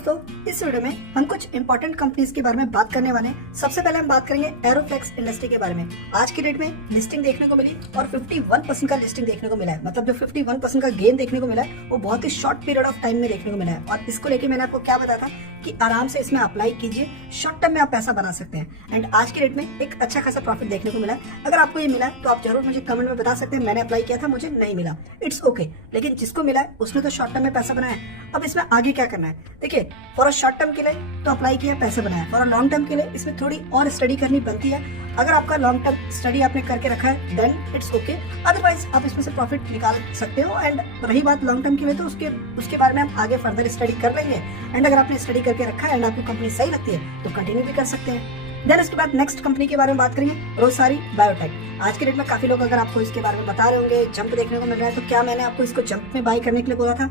दोस्तों, इस वीडियो में हम कुछ इंपॉर्टेंट कंपनीज के बारे में बात करने वाले हैं। सबसे पहले हम बात करेंगे एरोफ्लेक्स इंडस्ट्री के बारे में। आज की डेट में लिस्टिंग देखने को मिली और 51% का लिस्टिंग देखने को मिला है। मतलब जो 51% का गेन देखने को मिला है वो बहुत ही शॉर्ट पीरियड ऑफ टाइम में देखने को मिला है। और इसको लेके मैंने आपको क्या बताया था कि आराम से इसमें अप्लाई कीजिए, शॉर्ट टर्म में आप पैसा बना सकते हैं। एंड आज की डेट में एक अच्छा खासा प्रॉफिट देखने को मिला है। अगर आपको ये मिला है तो आप जरूर मुझे कमेंट में बता सकते हैं मैंने अप्लाई किया था, मुझे नहीं मिला, इट्स ओके। लेकिन जिसको मिला है उसने तो शॉर्ट टर्म में पैसा बनाया है। अब इसमें आगे क्या करना है, देखिए, फॉर अ शॉर्ट टर्म के लिए तो अप्लाई किया, पैसे बनाया। फॉर अ लॉन्ग टर्म के लिए इसमें थोड़ी और स्टडी करनी बनती है। अगर आपका लॉन्ग टर्म स्टडी आपने करके रखा है देन इट्स ओके, अदरवाइज आप इसमें से प्रॉफिट निकाल सकते हो। एंड रही बात लॉन्ग टर्म के लिए तो उसके बारे में हम आगे फर्दर स्टडी कर लेंगे। एंड अगर आपने स्टडी करके रखा है एंड आपको कंपनी सही लगती है तो कंटिन्यू भी कर सकते हैं। देन इसके बाद नेक्स्ट कंपनी के बारे में बात करेंगे, रोसारी बायोटेक। आज के डेट में काफी लोग अगर आपको इसके बारे में बता रहे होंगे जंप देखने को मिल रहा है, तो क्या मैंने आपको इसको जंप में बाय करने के लिए बोला था?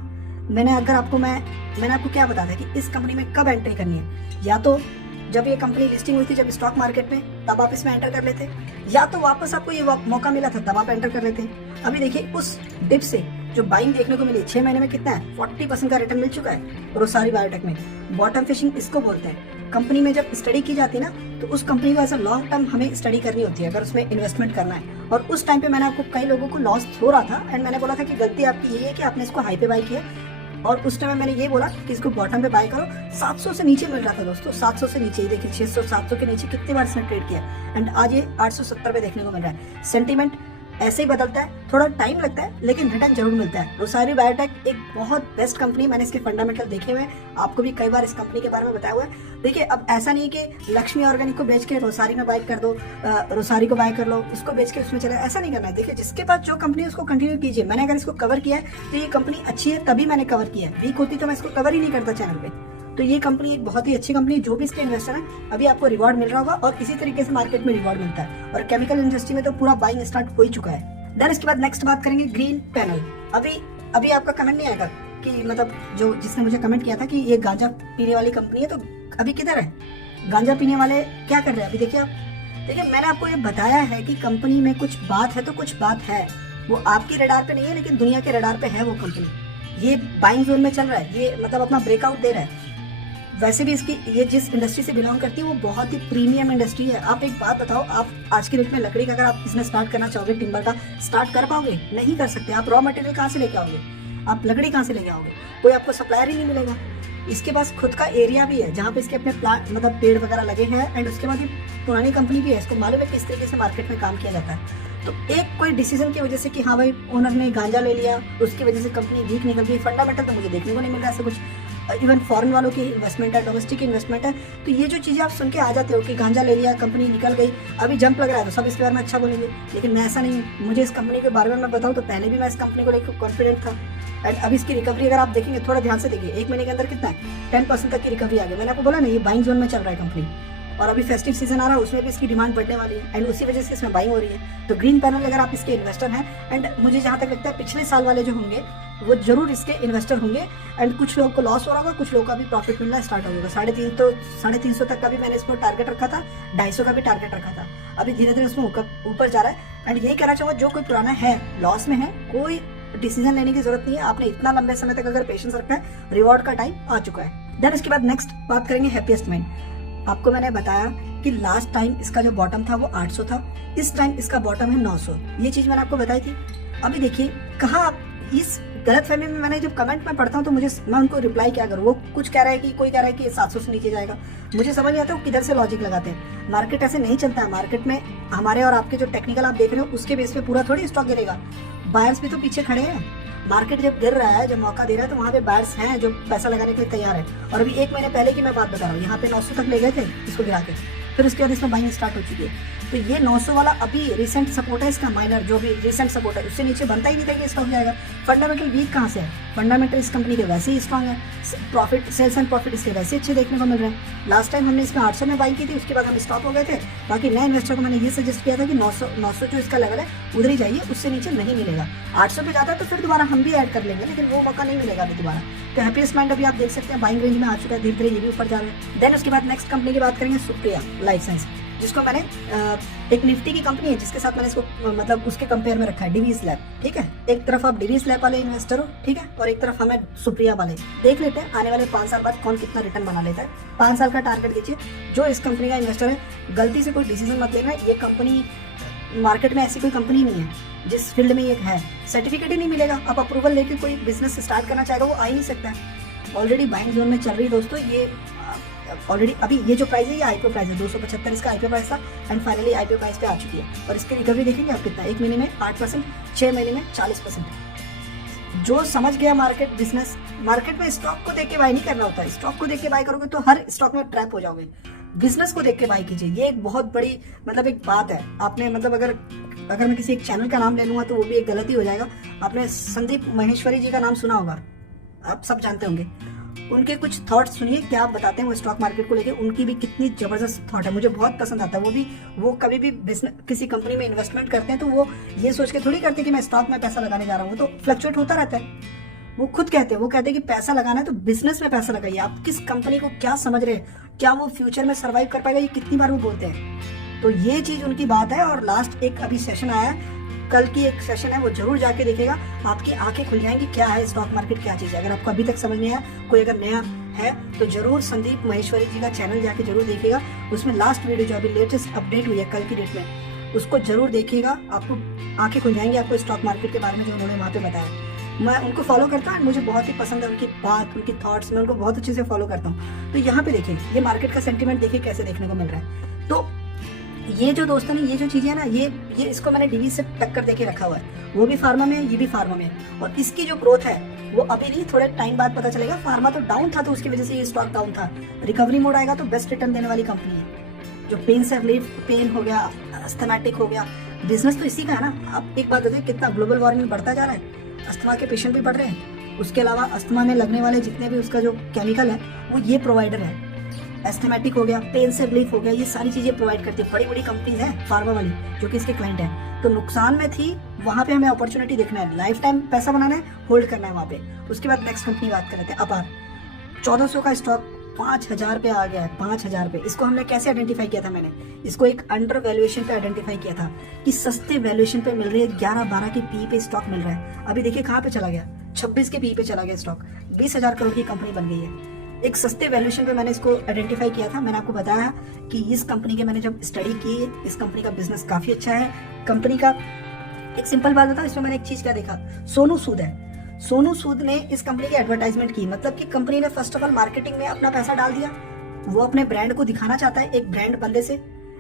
मैंने आपको क्या बताया था कि इस कंपनी में कब एंट्री करनी है। या तो जब ये कंपनी लिस्टिंग हुई थी जब स्टॉक मार्केट में, तब आप इसमें एंटर कर लेते, या तो वापस आपको ये मौका मिला था तब आप एंटर कर लेते। अभी देखिए उस डिप से जो बाइंग देखने को मिली 6 महीने में कितना है, 40% का रिटर्न मिल चुका है रोसारी बायोटेक में। बॉटम फिशिंग इसको बोलते हैं। कंपनी में जब स्टडी की जाती है ना तो उस कंपनी को ऐसा लॉन्ग टर्म हमें स्टडी करनी होती है अगर उसमें इन्वेस्टमेंट करना है। और उस टाइम पे मैंने आपको कई लोगों को लॉस हो रहा था एंड मैंने बोला था कि गलती आपकी ये है कि आपने इसको हाई पे बाय किया। और उस टाइम मैंने ये बोला कि इसको बॉटम पे बाय करो। 700 से नीचे मिल रहा था दोस्तों, 700 से नीचे। देखिए 600 700 के नीचे कितनी बार इसने ट्रेड किया एंड आज ये 870 पे देखने को मिल रहा है। सेंटीमेंट ऐसे ही बदलता है, थोड़ा टाइम लगता है लेकिन रिटर्न जरूर मिलता है। रोसारी बायोटेक एक बहुत बेस्ट कंपनी, मैंने इसके फंडामेंटल देखे हुए हैं, आपको भी कई बार इस कंपनी के बारे में बताया हुआ है। देखिए अब ऐसा नहीं है कि लक्ष्मी ऑर्गेनिक को बेच के रोसारी में बाय कर दो, रोसारी को बाय कर लो, उसको बेच के उसमें चले, ऐसा नहीं करना है। देखिए जिसके पास जो कंपनी है उसको कंटिन्यू कीजिए। मैंने अगर इसको कवर किया है तो ये कंपनी अच्छी है तभी मैंने कवर किया है, वीक होती तो मैं इसको कवर ही नहीं करता चैनल पे। तो ये कंपनी एक बहुत ही अच्छी कंपनी है। जो भी इसके इन्वेस्टर है अभी आपको रिवॉर्ड मिल रहा होगा और इसी तरीके से मार्केट में रिवॉर्ड मिलता है। और केमिकल इंडस्ट्री में तो पूरा बाइंग स्टार्ट हो ही चुका है। देन इसके बाद नेक्स्ट बात करेंगे ग्रीन पैनल। अभी आपका कमेंट नहीं आएगा कि मतलब जो जिसने मुझे कमेंट किया था कि ये गांजा पीने वाली कंपनी है, तो अभी किधर है गांजा पीने वाले, क्या कर रहे हैं अभी? देखिए मैंने आपको ये बताया है कि कंपनी में कुछ बात है तो कुछ बात है, वो आपकी रडार पे नहीं है लेकिन दुनिया के रडार पे है वो कंपनी। ये बाइंग जोन में चल रहा है, ये मतलब अपना ब्रेकआउट दे रहा है। वैसे भी इसकी ये जिस इंडस्ट्री से बिलोंग करती है वो बहुत ही प्रीमियम इंडस्ट्री है। आप एक बात बताओ, आप आज की डेट में लकड़ी का अगर आप बिजनेस स्टार्ट करना चाहोगे, टिम्बर का स्टार्ट कर पाओगे? नहीं कर सकते। आप रॉ मटेरियल कहाँ से लेके आओगे, आप लकड़ी कहाँ से लेके आओगे? कोई आपको सप्लायर ही नहीं मिलेगा। इसके पास खुद का एरिया भी है जहाँ पे इसके अपने प्लांट मतलब पेड़ वगैरह लगे हैं। एंड उसके बाद ये पुरानी कंपनी भी है, इसको मालूम है किस तरीके से मार्केट में काम किया जाता है। तो एक कोई डिसीजन की वजह से कि हाँ भाई ओनर ने गांजा ले लिया उसकी वजह से कंपनी वीक निकल गई, फंडामेंटल तो मुझे देखने को नहीं मिल रहा ऐसा कुछ। इवन फॉरेन वालों की इन्वेस्टमेंट है, डोमेस्टिक इन्वेस्टमेंट है, तो ये जो चीजें आप सुन के आ जाते हो कि गांजा ले लिया कंपनी निकल गई, अभी जंप लग रहा है तो सब इसके बारे में अच्छा बोलेंगे। लेकिन मैं ऐसा नहीं, मुझे इस कंपनी के बारे में मैं बताऊँ तो पहले भी मैं इस कंपनी को लेकर कॉन्फिडेंट था। एंड अभी इसकी रिकवरी अगर आप देखेंगे, थोड़ा ध्यान से देखिए, 1 महीने के अंदर कितना है, 10% तक की रिकवरी आ गई। मैंने आपको बोला ना ये बाइंग जोन में चल रहा है कंपनी, और अभी फेस्टिव सीजन आ रहा है उसमें भी इसकी डिमांड बढ़ने वाली है एंड उसी वजह से इसमें बाइंग हो रही है। तो ग्रीन पैनल अगर आप इसके इन्वेस्टर हैं, एंड मुझे जहाँ तक लगता है पिछले साल वाले जो होंगे वो जरूर इसके इन्वेस्टर होंगे। एंड कुछ लोगों को लॉस हो रहा होगा, कुछ लोगों का भी प्रॉफिट मिलना स्टार्ट हो जाएगा। 350 तक का भी मैंने इसको टारगेट रखा था, 250 का भी टारगेट रखा था। अभी धीरे धीरे उसमें ऊपर जा रहा है। एंड यही कहना चाहूँगा, जो कोई पुराना है लॉस में है, कोई डिसीजन लेने की जरूरत नहीं है। आपने इतना लंबे समय तक अगर पेशेंस रखा है, रिवॉर्ड का टाइम आ चुका है। देन इसके बाद नेक्स्ट बात करेंगे हैप्पीएस्ट माइंड। आपको मैंने बताया कि लास्ट टाइम इसका जो बॉटम था वो 800 था, इस टाइम इसका बॉटम है 900। ये चीज मैंने आपको बताई थी। अभी देखिए कहाँ इस गलत फहमी में मैंने जब कमेंट में पढ़ता हूँ तो मैं उनको रिप्लाई क्या करूँ। वो कुछ कह रहा है कि कोई कह रहा है कि 700 से नीचे जाएगा, मुझे समझ नहीं आता वो किधर से लॉजिक लगाते हैं। मार्केट ऐसे नहीं चलता है। मार्केट में हमारे और आपके जो टेक्निकल आप देख रहे हो उसके बेस पे पूरा थोड़ी स्टॉक गिरेगा। बायर्स भी तो पीछे खड़े हैं। मार्केट जब गिर रहा है, जब मौका दे रहा है, तो वहाँ पे बायर्स हैं जो पैसा लगाने के लिए तैयार है। और अभी 1 महीने पहले की मैं बात बता रहा हूँ, यहाँ पे 900 तक ले गए थे इसको गिरा के, फिर उसके बाद इसमें बाइंग स्टार्ट हो चुकी है। तो ये 900 वाला अभी रिसेंट सपोर्ट है इसका, माइनर जो भी रिसेंट सपोर्ट है, उससे नीचे बनता ही नहीं था कि इसका हो जाएगा। फंडामेंटल वीक कहाँ से है? फंडामेंटल इस कंपनी के वैसे ही स्ट्रॉन्ग है, प्रॉफिट सेल्स एंड प्रॉफिट इसके वैसे अच्छे देखने को मिल रहे हैं। लास्ट टाइम हमने इसमें 800 में बाइंग की थी, उसके बाद हम स्टॉप हो गए थे। बाकी नए इन्वेस्टर को मैंने ये सजेस्ट किया था कि 900 जो इसका लेवल है उधर ही जाइए, उससे नीचे नहीं मिलेगा। 800 पे जाता है तो फिर दोबारा हम भी ऐड कर लेंगे, लेकिन वो मौका नहीं मिलेगा अभी दोबारा। तो हैप्पीएस्ट माइंड अभी आप देख सकते हैं बाइंग रेंज में आ चुका है, धीरे धीरे ये भी ऊपर जा रहा है। देन उसके बाद नेक्स्ट कंपनी की बात करेंगे सुप्रिया लाइफ साइंस। जिसको मैंने एक निफ्टी की कंपनी है जिसके साथ मैंने इसको मतलब उसके कंपेयर में रखा है, डिवीज लैब, ठीक है। एक तरफ आप डिवीज लैब वाले इन्वेस्टर हो, ठीक है, और एक तरफ हमें सुप्रिया वाले। देख लेते हैं आने वाले 5 साल बाद कौन कितना रिटर्न बना लेता है। 5 साल का टारगेट दीजिए। जो इस कंपनी का इन्वेस्टर है, गलती से कोई डिसीजन मत लेना। ये कंपनी मार्केट में ऐसी कोई कंपनी नहीं है जिस फील्ड में ये है, सर्टिफिकेट ही नहीं मिलेगा। आप अप्रूवल लेके कोई बिजनेस स्टार्ट करना चाहेगा वो आ ही नहीं सकता है। ऑलरेडी बाइंग जोन में चल रही है दोस्तों। ये ऑलरेडी अभी ये जो प्राइस है ये आईपीओ प्राइस है, 275 इसका आईपीओ प्राइस था एंड फाइनली आईपीओ प्राइस पे आ चुकी है। और इसकी रिकवरी देखेंगे आप कितना, 1 महीने में 8%, 6 महीने में 40%। जो समझ गया मार्केट बिजनेस, मार्केट में स्टॉक को देख के बाय नहीं करना होता है। स्टॉक को देख के बाय करोगे तो हर स्टॉक में ट्रैप हो जाओगे। बिजनेस को देख के बाय कीजिए। ये एक बहुत बड़ी मतलब एक बात है। आपने मतलब अगर मैं किसी एक चैनल का नाम ले लूंगा तो वो भी एक गलती हो जाएगा। आपने संदीप महेश्वरी जी का नाम सुना होगा, आप सब जानते होंगे। उनके कुछ थॉट्स सुनिए, क्या आप बताते हैं वो स्टॉक मार्केट को लेके। उनकी भी कितनी जबरदस्त थॉट है, मुझे बहुत पसंद आता है। वो कभी भी बिजनेस किसी कंपनी में इन्वेस्टमेंट करते हैं तो वो ये सोच के थोड़ी करते कि मैं स्टॉक में पैसा लगाने जा रहा हूँ। तो फ्लक्चुएट होता रहता है। वो खुद कहते हैं कि पैसा लगाना है तो बिजनेस में पैसा लगाइए। आप किस कंपनी को क्या समझ रहे हैं, क्या वो फ्यूचर में सर्वाइव कर पाएगा, ये कितनी बार वो बोलते हैं। तो ये चीज उनकी बात है। और लास्ट एक अभी सेशन आया, कल की एक सेशन है, वो जरूर जाके देखेगा। आपकी आंखें खुल जाएंगी क्या है स्टॉक मार्केट, क्या चीज है। अगर आपको अभी तक समझ नहीं आया, कोई अगर नया है तो जरूर संदीप महेश्वरी जी का चैनल जाके जरूर देखिएगा। उसमें लास्ट वीडियो जो अभी लेटेस्ट अपडेट हुई है कल की डेट में, उसको जरूर देखिएगा। आपको आंखें खुल जाएंगी आपको स्टॉक मार्केट के बारे में जो उन्होंने वहाँ पे बताया। मैं उनको फॉलो करता हूँ, मुझे बहुत ही पसंद है उनकी बात, उनकी थॉट्स, मैं उनको बहुत अच्छे से फॉलो करता हूँ। तो यहाँ पे देखिए, ये मार्केट का सेंटीमेंट देखिए कैसे देखने को मिल रहा है। तो ये जो दोस्तों ने ये जो चीजें है ना, ये इसको मैंने डिवीज से टक्कर देके रखा हुआ है। वो भी फार्मा में है, ये भी फार्मा में है। और इसकी जो ग्रोथ है वो अभी नहीं, थोड़े टाइम बाद पता चलेगा। फार्मा तो डाउन था तो उसकी वजह से ये स्टॉक डाउन था। रिकवरी मोड आएगा तो बेस्ट रिटर्न देने वाली कंपनी है। जो पेन से रिलीफ, पेन हो गया, अस्थमैटिक हो गया, बिजनेस तो इसी का है ना। अब एक बात बताइए, कितना ग्लोबल वार्मिंग बढ़ता जा रहा है, अस्थमा के पेशेंट भी बढ़ रहे हैं। उसके अलावा अस्थमा में लगने वाले जितने भी उसका जो केमिकल है वो ये प्रोवाइडर है। एस्थमेटिक हो गया, पेन से रिलीफ हो गया, ये सारी चीजें प्रोवाइड करती है। बड़ी बड़ी कंपनीज हैं फार्मा वाली जो कि इसके क्लाइंट है। तो नुकसान में थी, वहां पे हमें अपॉर्चुनिटी देखना है, लाइफ टाइम पैसा बनाना है, होल्ड करना है वहां पे। उसके बाद नेक्स्ट कंपनी बात कर रहे थे अपार। 1400 का स्टॉक 5000 पे आ गया है, 5000 पे। इसको हमने कैसे आइडेंटिफाई किया था, मैंने इसको एक अंडर वैल्यूएशन पे आइडेंटिफाई किया था कि सस्ते वैल्यूएशन पे मिल रही है, 11-12 की पी पे स्टॉक मिल रहा है। अभी देखिए कहाँ पे चला गया, 26 के पी पे चला गया स्टॉक। 20,000 करोड़ की कंपनी बन गई है। एक सस्ते वैल्यूएशन पे मैंने इसको आइडेंटिफाई किया था। मैंने आपको बताया कि इस कंपनी के मैंने जब स्टडी की, इस कंपनी का बिजनेस काफी अच्छा है। कंपनी का एक सिंपल बात बताऊं, इसमें मैंने एक चीज क्या देखा, सोनू सूद है। सोनू सूद ने इस कंपनी की एडवर्टाइजमेंट की, मतलब कि कंपनी ने फर्स्ट ऑफ ऑल मार्केटिंग में अपना पैसा डाल दिया। वो अपने ब्रांड को दिखाना चाहता है, एक ब्रांड बंदे से,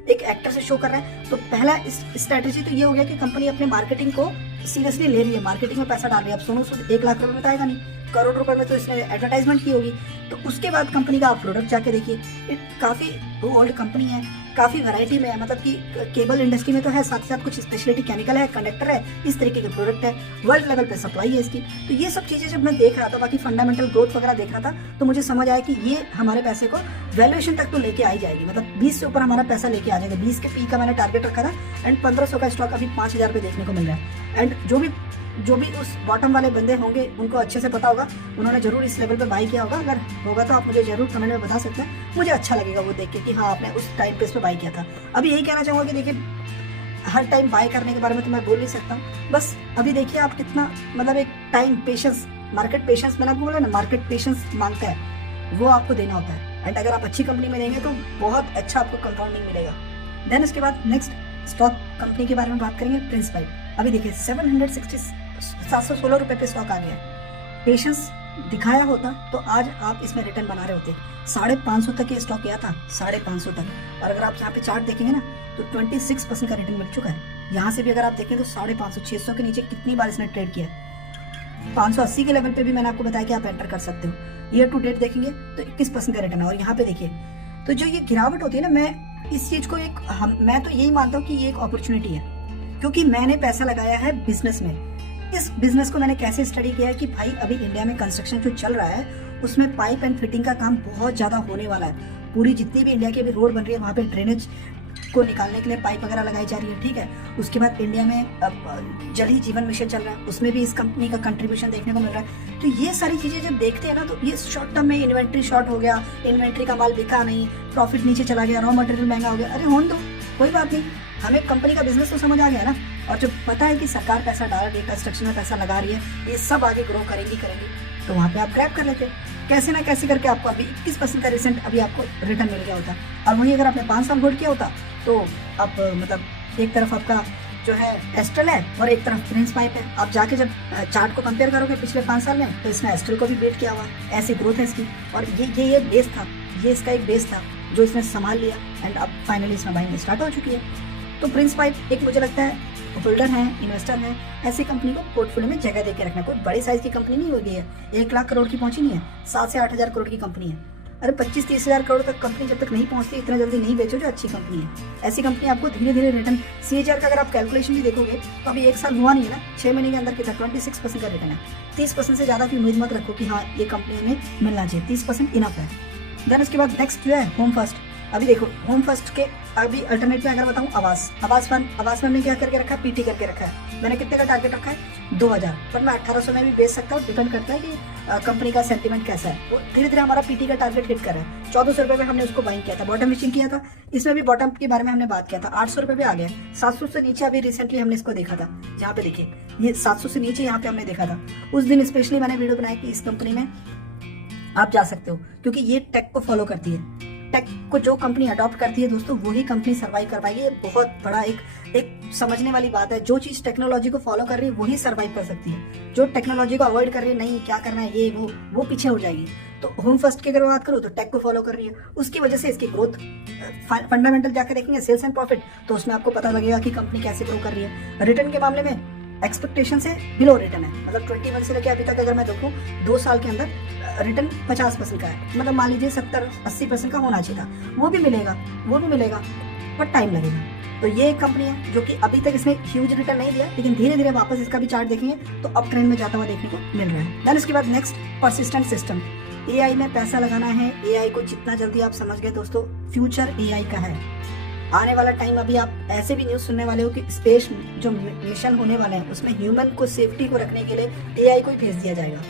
एक एक्टर से शो कर रहा है। तो पहला स्ट्रेटेजी तो ये हो गया कि कंपनी अपने मार्केटिंग को सीरियसली ले रही है, मार्केटिंग में पैसा डाल रही है। अब सोनू सूद 1 लाख रुपए में तो आएगा नहीं, करोड़ रुपए में तो इसने एडवर्टाइजमेंट की होगी। तो उसके बाद कंपनी का आप प्रोडक्ट जाके देखिए, काफी ओल्ड कंपनी है, काफी वैरायटी में है, मतलब कि केबल इंडस्ट्री में तो है, साथ ही साथ कुछ स्पेशलिटी केमिकल है, कंडक्टर है, इस तरीके के प्रोडक्ट है, वर्ल्ड लेवल पे सप्लाई है इसकी। तो ये सब चीजें जब मैं देख रहा था, बाकी फंडामेंटल ग्रोथ वगैरह देख रहा था, तो मुझे समझ आया कि ये हमारे पैसे को वैल्यूएशन तक तो लेके आई जाएगी। मतलब 20 से ऊपर हमारा पैसा लेके आ जाएगा। 20 के पी का मैंने टारगेट रखा था एंड 1500 का स्टॉक अभी 5000 पे देखने को मिल रहा है। एंड जो भी उस बॉटम वाले बंदे होंगे उनको अच्छे से पता होगा, उन्होंने जरूर इस लेवल पे बाई किया होगा। अगर होगा तो आप मुझे जरूर कमेंट में बता सकते हैं, मुझे अच्छा लगेगा वो देख के कि हाँ आपने उस टाइम पे इस पे बाई किया था। अभी यही कहना चाहूंगा कि देखिए, हर टाइम बाय करने के बारे में तो मैं बोल नहीं सकता हूँ। बस अभी देखिए आप कितना, मतलब एक टाइम पेशेंस, मार्केट पेशेंस, मैंने आपको बोला ना, मार्केट पेशेंस मांगता है, वो आपको देना होता है। एंड अगर आप अच्छी कंपनी में देंगे तो बहुत अच्छा आपको कंपाउंडिंग मिलेगा। देन उसके बाद नेक्स्ट स्टॉक कंपनी के बारे में बात करेंगे, प्रिंस पाइप। अभी देखिए 716 रुपए पे स्टॉक आ गया है। पेशेंस दिखाया होता तो आज आप इसमें रिटर्न बना रहे होते। 550 तक ये स्टॉक गया था, 550 तक। और अगर आप यहाँ पे चार्ट देखेंगे ना तो 26% का रिटर्न मिल चुका है। यहाँ से भी अगर आप देखें तो 550, 600 के नीचे कितनी बार इसने ट्रेड किया है। 580 के लेवल पे भी मैंने आपको बताया कि आप एंटर कर सकते हो। ईयर टू डेट देखेंगे तो 21% का रिटर्न है। और यहाँ पे देखिए, तो जो ये गिरावट होती है ना, मैं इस चीज को मैं तो यही मानता हूँ कि ये एक अपॉर्चुनिटी है, क्योंकि मैंने पैसा लगाया है बिजनेस में। इस बिजनेस को मैंने कैसे स्टडी किया है कि भाई अभी इंडिया में कंस्ट्रक्शन जो चल रहा है उसमें पाइप एंड फिटिंग का काम बहुत ज्यादा होने वाला है। पूरी जितनी भी इंडिया की अभी रोड बन रही है वहाँ पे ड्रेनेज को निकालने के लिए पाइप वगैरह लगाई जा रही है, ठीक है। उसके बाद इंडिया में अब जल ही जीवन मिशन चल रहा है, उसमें भी इस कंपनी का कंट्रीब्यूशन देखने को मिल रहा है। तो ये सारी चीजें जब देखते हैं ना, तो ये शॉर्ट टर्म में इन्वेंट्री शॉर्ट हो गया, इन्वेंट्री का माल बिका नहीं, प्रॉफिट नीचे चला गया, रॉ मटेरियल महंगा हो गया, अरे होने दो, कोई बात नहीं, हमें कंपनी का बिजनेस तो समझ आ गया ना, और जब पता है कि सरकार पैसा डाल रही है, कंस्ट्रक्शन में पैसा लगा रही है, ये सब आगे ग्रो करेंगी, तो वहाँ पे आप ग्रैब कर लेते हैं। कैसे ना कैसे करके आपको अभी 21% का रिसेंट अभी आपको रिटर्न मिल गया होता, और वहीं अगर आपने 5 साल होल्ड किया होता तो आप मतलब एक तरफ आपका जो है एस्ट्रल है और एक तरफ प्रिंस पाइप है। आप जाके जब चार्ट को कंपेयर करोगे पिछले 5 साल में, तो इसने एस्ट्रल को भी बीट किया हुआ, ऐसी ग्रोथ है इसकी। और ये बेस था, ये इसका एक बेस था जो इसने संभाल लिया, एंड अब फाइनली इसमें बाइंग स्टार्ट हो चुकी है। तो प्रिंस पाइप एक मुझे लगता है होल्डर है, इन्वेस्टर है, ऐसी कंपनी को पोर्टफोलियो में जगह देके रखना। कोई बड़ी साइज की कंपनी नहीं हो गई है, 1 लाख करोड़ की पहुंची नहीं है, 7 से 8 हजार करोड़ की कंपनी है। अरे 25-30 हजार करोड़ तक कंपनी जब तक नहीं पहुंचती, इतना जल्दी नहीं बेचो जो अच्छी कंपनी है। ऐसी कंपनी आपको धीरे धीरे रिटर्न, CAGR का अगर आप कैलकुलेशन भी देखोगे तो अभी 1 साल हुआ नहीं है ना, 6 महीने के अंदर कितना 26% का रिटर्न है। 30% से ज्यादा की उम्मीद मत रखो कि हाँ ये कंपनी हमें मिलना चाहिए, 30% इनफ है। देन उसके बाद नेक्स्ट जो है होम फर्स्ट। अभी देखो होम फर्स्ट के अभी अल्टरनेट में अगर बताऊं, आवास फंड में क्या करके रखा है, PT करके रखा है। मैंने कितने का टारगेट रखा है, 2000, पर मैं 1800 में भी बेच सकता हूँ, डिपेंड करता है कि कंपनी का सेंटीमेंट कैसा है। वो धीरे धीरे हमारा PT का टारगेट हिट कर रहा है। 1400 रुपये में हमने उसको बाइंग किया था, बॉटम फिशिंग किया था, इसमें भी बॉटम के बारे में हमने बात किया था, 800 रुपये पे आ गया। 700 से नीचे अभी रिसेंटली हमने इसको देखा था, जहाँ पे देखिए ये 700 से नीचे यहाँ पे हमने देखा था। उस दिन स्पेशली मैंने वीडियो बनाई कि इस कंपनी में आप जा सकते हो, क्योंकि ये टेक को फॉलो करती है। टेक को जो कंपनी अडॉप्ट करती है दोस्तों, वही कंपनी सर्वाइव कर पाएगी। ये बहुत बड़ा एक समझने वाली बात है। जो चीज टेक्नोलॉजी को फॉलो कर रही है वही सर्वाइव कर सकती है। जो टेक्नोलॉजी को अवॉइड कर रही है, नहीं क्या करना है ये वो पीछे हो जाएगी। तो होम फर्स्ट की अगर बात करूँ तो टेक को फॉलो कर रही है, उसकी वजह से इसकी ग्रोथ फंडामेंटल जाकर देखेंगे, सेल्स एंड प्रॉफिट, तो उसमें आपको पता लगेगा कि कंपनी कैसे ग्रो कर रही है। रिटर्न के मामले में एक्सपेक्टेशन से बिलो रिटर्न है, मतलब 21 से लेकर अभी तक अगर मैं देखूं 2 साल के अंदर रिटर्न 50% का है, मतलब मान लीजिए 70-80% का होना चाहिए था। वो भी मिलेगा पर टाइम लगेगा। तो ये एक कंपनी है जो कि अभी तक इसने ह्यूज रिटर्न नहीं दिया, लेकिन धीरे धीरे वापस इसका भी चार्ट देखेंगे तो अप ट्रेंड में जाता हुआ देखने को मिल रहा है। देन उसके बाद नेक्स्ट परसिस्टेंट सिस्टम। AI में पैसा लगाना है, AI को जितना जल्दी आप समझ गए दोस्तों, फ्यूचर AI का है। आने वाला टाइम, अभी आप ऐसे भी न्यूज सुनने वाले हो कि स्पेस जो मिशन होने वाला है उसमें ह्यूमन को सेफ्टी को रखने के लिए AI को ही भेज दिया जाएगा।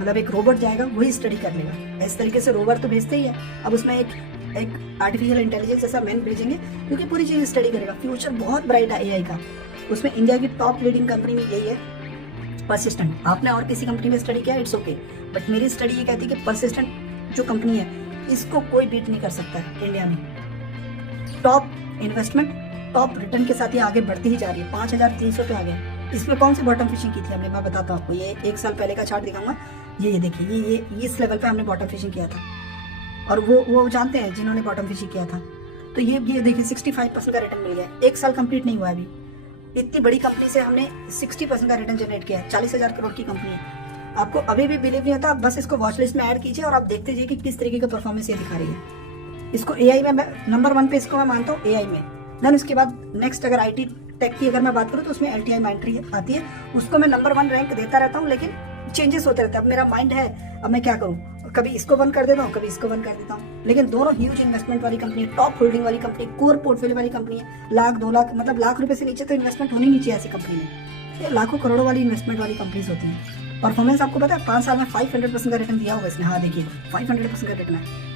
मतलब एक रोबोट जाएगा, वही स्टडी कर लेगा। इस तरीके से रोवर तो भेजते ही है, अब उसमें एक आर्टिफिशियल इंटेलिजेंस जैसा मैन भेजेंगे, क्योंकि पूरी चीज स्टडी करेगा। फ्यूचर बहुत ब्राइट है AI का। उसमें इंडिया की टॉप लीडिंग कंपनी में यही है परसिस्टेंट। आपने और किसी कंपनी में स्टडी किया, इट्स ओके, बट मेरी स्टडी ये कहती है कि परसिस्टेंट जो कंपनी है इसको कोई बीट नहीं कर सकता है इंडिया में। टॉप इन्वेस्टमेंट, टॉप रिटर्न के साथ ये आगे बढ़ती ही जा रही है। 5300 पे आ गया। इसमें कौन सी बॉटम फिशिंग की थी हमने, मैं बताता हूँ आपको। ये 1 साल पहले का चार्ट दिखाऊंगा। ये देखिए, ये इस लेवल पे हमने बॉटम फिशिंग किया था, और वो जानते हैं जिन्होंने बॉटम फिशिंग किया था। तो ये देखिए 65% का रिटर्न मिल गया। 1 साल कंप्लीट नहीं हुआ अभी। इतनी बड़ी कंपनी से हमने 60% का रिटर्न जनरेट किया है। 40,000 करोड़ की कंपनी है। आपको अभी भी बिलीव नहीं होता, बस इसको वॉच लिस्ट में ऐड कीजिए और आप देखते जाइए कि किस तरीके का परफॉर्मेंस ये दिखा रही है। इसको AI में नंबर 1 पे इसको मैं मानता हूँ, AI में। देन उसके बाद नेक्स्ट अगर IT टेक की अगर मैं बात करूँ तो उसमें LTI माइंट्री आती है, उसको मैं नंबर 1 रैंक देता रहता हूँ, लेकिन चेंजेस होते रहते हैं। अब मेरा माइंड है, अब मैं क्या करूँ, कभी इसको 1 कर देता हूँ, कभी इसको 1 कर देता हूँ। लेकिन दोनों ह्यूज इन्वेस्टमेंट वाली कंपनी है, टॉप होल्डिंग वाली कंपनी, कोर पोर्टफोलियो वाली कंपनी है। 1,00,000-2 लाख, मतलब लाख रुपए से नीचे तो इन्वेस्टमेंट होनी नहीं चाहिए ऐसी कंपनी में। ये लाखों करोड़ों वाली इन्वेस्टमेंट वाली कंपनीज होती है। परफॉर्मेंस आपको पता है 5 साल में 500% का रिटर्न दिया होगा इसने। हाँ देखिए 500% का रिटर्न है।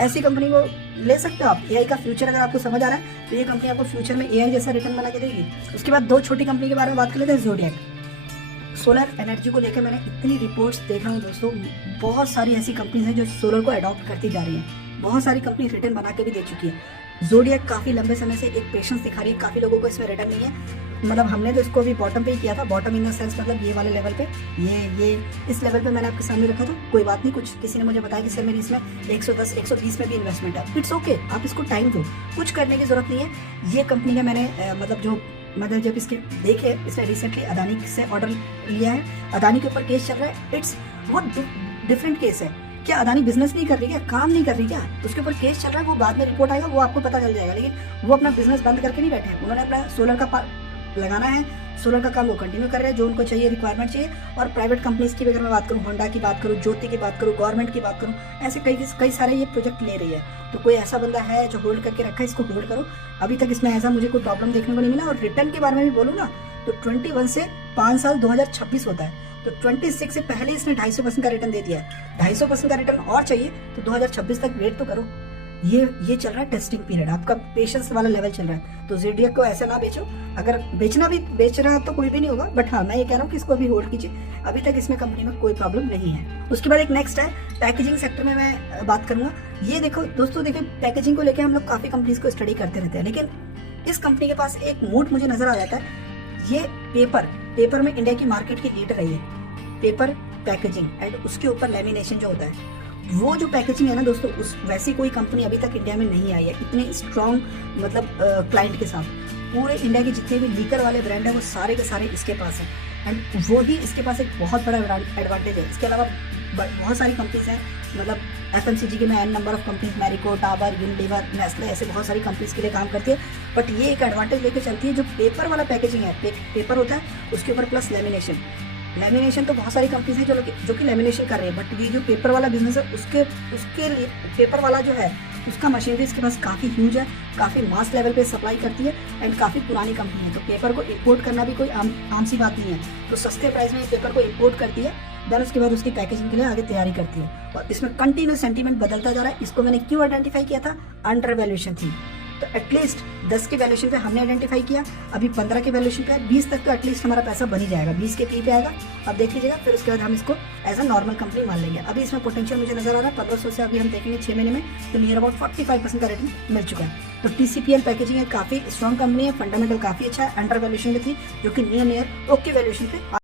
ऐसी कंपनी को ले सकते हो आप। AI का फ्यूचर अगर आपको समझ आ रहा है तो ये कंपनी आपको फ्यूचर में AI जैसा रिटर्न बना के देगी। उसके बाद 2 छोटी कंपनी के बारे में बात कर लेते हैं। ज़ोडिएक, सोलर एनर्जी को लेकर मैंने इतनी रिपोर्ट्स देख रहा हूँ दोस्तों, बहुत सारी ऐसी कंपनीज हैं जो सोलर को अडॉप्ट करती जा रही हैं। बहुत सारी कंपनी रिटर्न बना के भी दे चुकी है। ज़ोडिएक काफ़ी लंबे समय से एक पेशेंस दिखा रही है, काफ़ी लोगों को इसमें रिटर्न नहीं है। मतलब हमने तो इसको अभी बॉटम पे ही किया था, बॉटम इन द सेंस मतलब ये वाले लेवल पे, ये इस लेवल पे मैंने आपके सामने रखा था। कोई बात नहीं, कुछ किसी ने मुझे बताया कि सर मेरी इसमें 110-120 में भी इन्वेस्टमेंट है। इट्स ओके, आप इसको टाइम दो, कुछ करने की जरूरत नहीं है। ये कंपनी का मैंने जब इसके देखे, इसने रिसेंटली अदानी से ऑर्डर लिया है। अदानी के ऊपर केस चल रहा है। इट्स बहुत डिफरेंट केस है। क्या अदानी बिजनेस नहीं कर रही, क्या काम नहीं कर रही, क्या उसके ऊपर केस चल रहा है? वो बाद में रिपोर्ट आएगा, वो आपको पता चल जाएगा। लेकिन वो अपना बिजनेस बंद करके नहीं बैठे हैं। उन्होंने अपना सोलर का लगाना है, सोलर का काम वो कंटिन्यू कर रहे हैं, जो उनको चाहिए, रिक्वायरमेंट चाहिए। और प्राइवेट कंपनीज की भी अगर मैं बात करूँ, होंडा की बात करूँ, ज्योति की बात करूँ, गवर्नमेंट की बात करूँ, ऐसे कई सारे ये प्रोजेक्ट ले रही है। तो कोई ऐसा बंदा है जो होल्ड करके रखा है, इसको होल्ड करो। अभी तक इसमें ऐसा मुझे कोई प्रॉब्लम देखने को नहीं मिला। और रिटर्न के बारे में भी बोलूँ ना, तो 21 से 5 साल 2026 होता है, तो 26 से पहले इसने 250% का रिटर्न दे दिया है। 250% का रिटर्न और चाहिए तो 2026 तक वेट तो करो। ये चल रहा है टेस्टिंग पीरियड, आपका पेशेंस वाला लेवल चल रहा है। तो ZDX को ऐसे ना बेचो, अगर बेच रहा तो कोई भी नहीं होगा, बट हाँ मैं ये कह रहा हूँ कि इसको अभी होल्ड कीजिए, अभी तक इसमें कंपनी में कोई प्रॉब्लम नहीं है। उसके बाद एक नेक्स्ट है पैकेजिंग सेक्टर में मैं बात करूंगा। ये देखो दोस्तों, देखिए पैकेजिंग को लेकर हम लोग काफी कंपनीज को स्टडी करते रहते हैं, लेकिन इस कंपनी के पास एक मोड मुझे नजर आ जाता है। ये पेपर में इंडिया की मार्केट की लीडर है। ये पेपर पैकेजिंग एंड उसके ऊपर लेमिनेशन जो होता है, वो जो पैकेजिंग है ना दोस्तों, उस वैसी कोई कंपनी अभी तक इंडिया में नहीं आई है इतने स्ट्रॉन्ग मतलब क्लाइंट के साथ। पूरे इंडिया के जितने भी लीकर वाले ब्रांड है वो सारे के सारे इसके पास है, एंड वो ही इसके पास एक बहुत बड़ा एडवांटेज है। इसके अलावा बहुत सारी कंपनीज हैं, मतलब FMCG के में an number of companies, Marico, Dabur, Unilever, Nestle, ऐसे बहुत सारी कंपनीज के लिए काम करती है। बट ये एक एडवांटेज लेके चलती है, जो पेपर वाला पैकेजिंग है, पेपर होता है उसके ऊपर प्लस लेमिनेशन तो बहुत सारी कंपनीज है जो कि लेमिनेशन कर रही है। बट ये जो पेपर वाला बिजनेस है उसके लिए पेपर वाला जो है उसका मशीनरी इसके पास काफ़ी ह्यूज है, काफ़ी मास लेवल पे सप्लाई करती है, एंड काफ़ी पुरानी कंपनी है। तो पेपर को इंपोर्ट करना भी कोई आम सी बात नहीं है। तो सस्ते प्राइस में पेपर को इंपोर्ट करती है, देन उसके बाद उसकी पैकेजिंग के लिए आगे तैयारी करती है। और इसमें कंटिन्यू सेंटीमेंट बदलता जा रहा है। इसको मैंने क्यों आइडेंटिफाई किया था, अंडर वैल्यूएशन थी। तो एटलीस्ट 10 के वैल्यूएशन पे हमने आइडेंटिफाई किया, अभी 15 के वैल्यूएशन पे है, 20 तक तो एटलीस्ट हमारा पैसा बन ही जाएगा, 20 के पी पे आएगा। अब देख लीजिएगा, फिर उसके बाद हम इसको एज अ नॉर्मल कंपनी मान लेंगे। अभी इसमें पोटेंशियल मुझे नजर आ रहा है 1500 से, अभी हम देखेंगे 6 महीने में तो नियर अबाउट 45% का रेटिंग मिल चुका है। तो TCPL पैकेजिंग है, काफी स्ट्रॉन्ग कंपनी है, फंडामेंटल काफी अच्छा है, अंडर वैल्यूएशन में थी, जो कि नियर ओके वैल्यूएशन पे